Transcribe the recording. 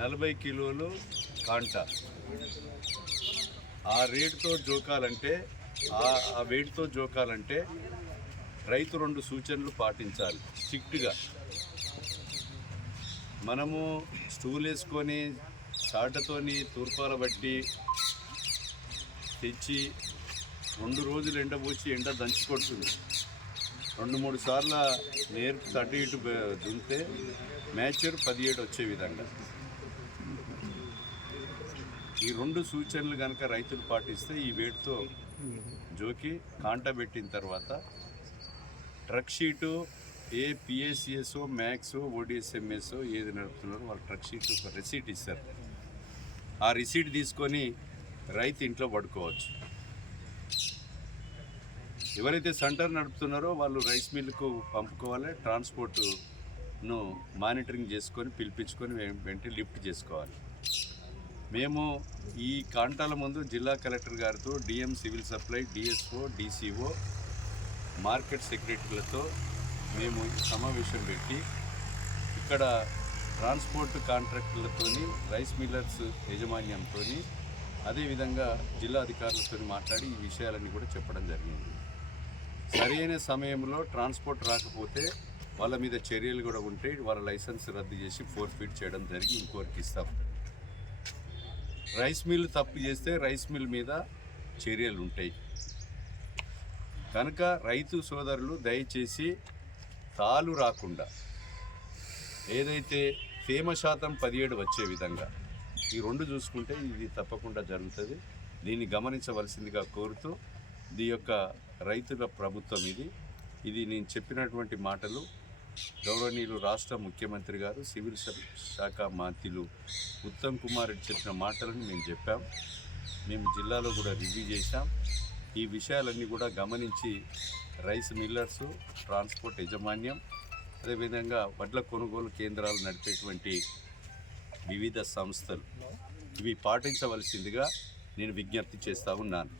40 కిలోలు కాంట. ఆ రేటుతో జోకాలంటే ఆ వెయిట్తో జోకాలంటే రైతు 2 సూచనలు పాటించాలి స్ట్రిక్ట్గా. మనము స్టూల్ వేసుకొని చాటతోని తూర్పాల బట్టి తెచ్చి 2 రోజులు ఎండబోసి ఎండ దంచి కొడుతుంది. 2-3 సార్లు నేర్పు అటు ఇటు దుంతే మ్యాచర్ 17 వచ్చే విధంగా ఈ 2 సూచనలు కనుక రైతులు పాటిస్తే ఈ వేడితో జోకి కాంట పెట్టిన తర్వాత ట్రక్ షీటు ఏ పిఎస్సిఎస్ఓ మ్యాక్సో ఓడిఎస్ఎంఎస్ఓ ఏది నడుపుతున్నారో వాళ్ళ ట్రక్ షీట్ ఒక రిసీట్ ఇస్తారు. ఆ రిసీట్ తీసుకొని రైతు ఇంట్లో పడుకోవచ్చు. ఎవరైతే సెంటర్ నడుపుతున్నారో వాళ్ళు రైస్ మిల్లుకు పంపుకోవాలి. ట్రాన్స్పోర్ట్ను మానిటరింగ్ చేసుకొని పిలిపించుకొని వెంటనే లిఫ్ట్ చేసుకోవాలి. మేము ఈ కాంటాల ముందు జిల్లా కలెక్టర్ గారితో DM civil supply, DSO, DCO, market సెక్రటరీలతో మేము సమావేశం పెట్టి ఇక్కడ ట్రాన్స్పోర్ట్ కాంట్రాక్టులతోని రైస్ మిల్లర్స్ యాజమాన్యంతో అదేవిధంగా జిల్లా అధికారులతో మాట్లాడి ఈ విషయాలన్నీ కూడా చెప్పడం జరిగింది. సరైన సమయంలో ట్రాన్స్పోర్ట్ రాకపోతే వాళ్ళ మీద చర్యలు కూడా ఉంటే వాళ్ళ లైసెన్స్ రద్దు చేసి ఫోర్ఫిట్ చేయడం జరిగి ఇంకోరికి ఇస్తాం. రైస్ మిల్ తప్పు చేస్తే రైస్ మిల్ మీద చర్యలు ఉంటాయి కనుక రైతు సోదరులు దయచేసి తాలు రాకుండా ఏదైతే తేమ శాతం 17 వచ్చే విధంగా ఈ 2 చూసుకుంటే ఇది తప్పకుండా జరుగుతుంది. దీన్ని గమనించవలసిందిగా కోరుతూ ఈ యొక్క రైతుల ప్రభుత్వం ఇది నేను చెప్పినటువంటి మాటలు గౌరవనీయులు రాష్ట్ర ముఖ్యమంత్రి గారు సివిల్ శాఖ మంత్రులు ఉత్తమ్ కుమార్ రెడ్డి చెప్పిన మాటలను మేము చెప్పాం. మేము జిల్లాలో కూడా రివ్యూ చేశాం. ఈ విషయాలన్నీ కూడా గమనించి రైస్ మిల్లర్సు, ట్రాన్స్పోర్ట్ యాజమాన్యం, అదేవిధంగా వడ్ల కొనుగోలు కేంద్రాలు నడిపేటువంటి వివిధ సంస్థలు ఇవి పాటించవలసిందిగా నేను విజ్ఞప్తి చేస్తూ ఉన్నాను.